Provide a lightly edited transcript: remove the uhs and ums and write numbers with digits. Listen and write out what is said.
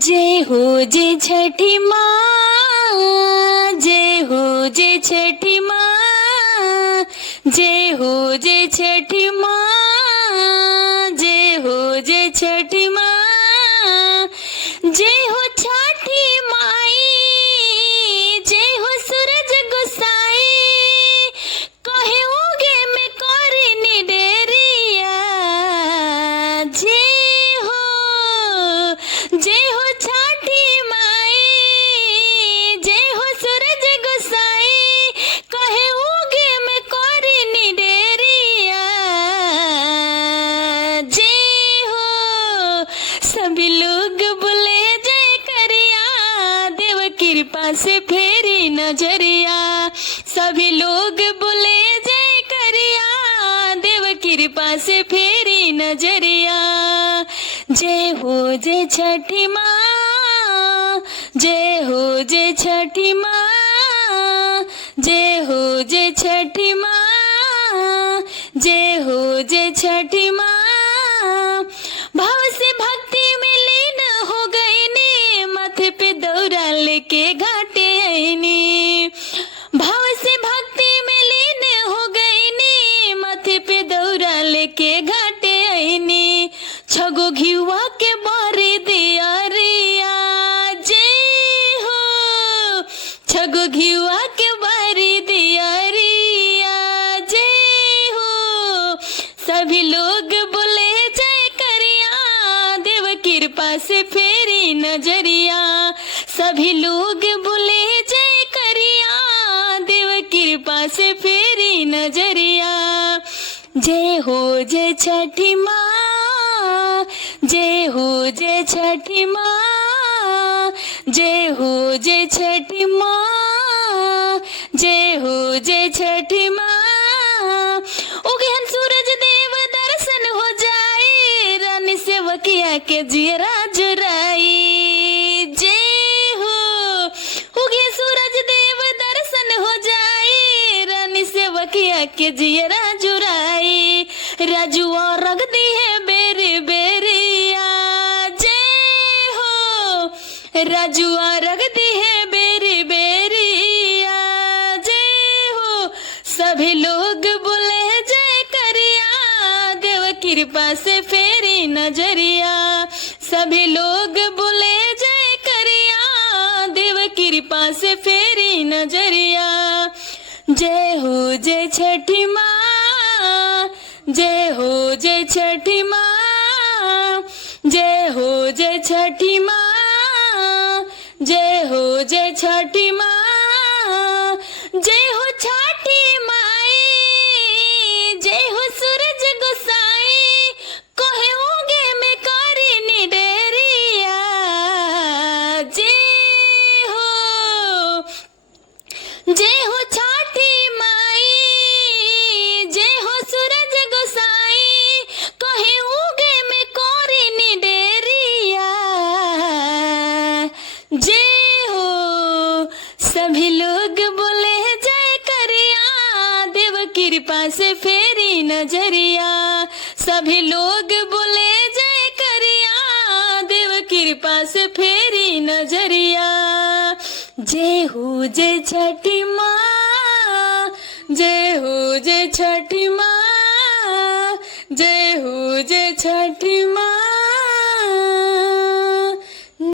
जय हो जय छठी माँ, जय हो जय छठी माँ, जय हो जय छठी माँ, जय हो जय छठी माँ, जय हो छठी माई, जय हो सूरज गोसाई, कहे उगे में कोरी निडेरिया, जय हो छठी माई, जय हो सूरज गोसाई, कहे उगे में कोरी निडेरिया, जय हो। सभी लोग बोले जय करिया, देव कृपा से फेरी नजरिया, सभी लोग बोले जय करिया, देव कृपा से फेरी नजरिया, जय हो जय छठी माँ, जय हो जय छठी माँ, जय हो जय छठी माँ, जय हो जय छठी माँ। भाव से भक्ति में लीन हो गई नी, माथे पे दौरा लेके घाटे आईनी, भाव से भक्ति में लीन हो गई नी, माथे पे दौरा लेके घाटे आईनी, छगो घिवा के बारी दिया रिया, जय हो। छगो घिवा के बारी दिया रिया, जय हो। सभी लोग बोले जय करिया, देव कृपा से फेरी नजरिया, सभी लोग बोले जय करिया, देव कृपा से फेरी नजरिया, जय हो जय छठी माँ, जय हो जय छठी माँ, जय हो जय छठी माँ, जय हो जय छठी माँ। उगहन सूरज देव दर्शन हो जाए, रानी सेवकिया के जियरा जुराई, जय हो। उगे सूरज देव दर्शन हो जाए, रानी सेवकिया के जियरा जुराई, राजुआ रख दी है बेरी बेरिया, जय हो। राजुआ रख दी है बेरी बेरिया, जय हो। सभी लोग बोले जय करिया, देव कृपा से फेरी नजरिया, सभी लोग बोले जय करिया, देव कृपा से फेरी नजरिया, जय हो जय छठी माँ, जय हो जय छठी माँ, जय हो जय छठी माँ, जय हो जय छठी माँ, जय हो छठी माई, जय हो सूरज गोसाई, कहे उगे में कोरी निडेरिया, जय हो। जय हो छठी माई, जय हो सूरज गोसाई, कहे उगे में कोरी निडेरिया, जय हो। सभी लोग बोले जय करिया, देव कृपा से फेरी नजरिया, सभी लोग बोले जय करिया, देव कृपा से फेरी नजरिया, जय हो जय छठी माँ, जय हो जय छठी माँ, जय हो जय छठी माँ।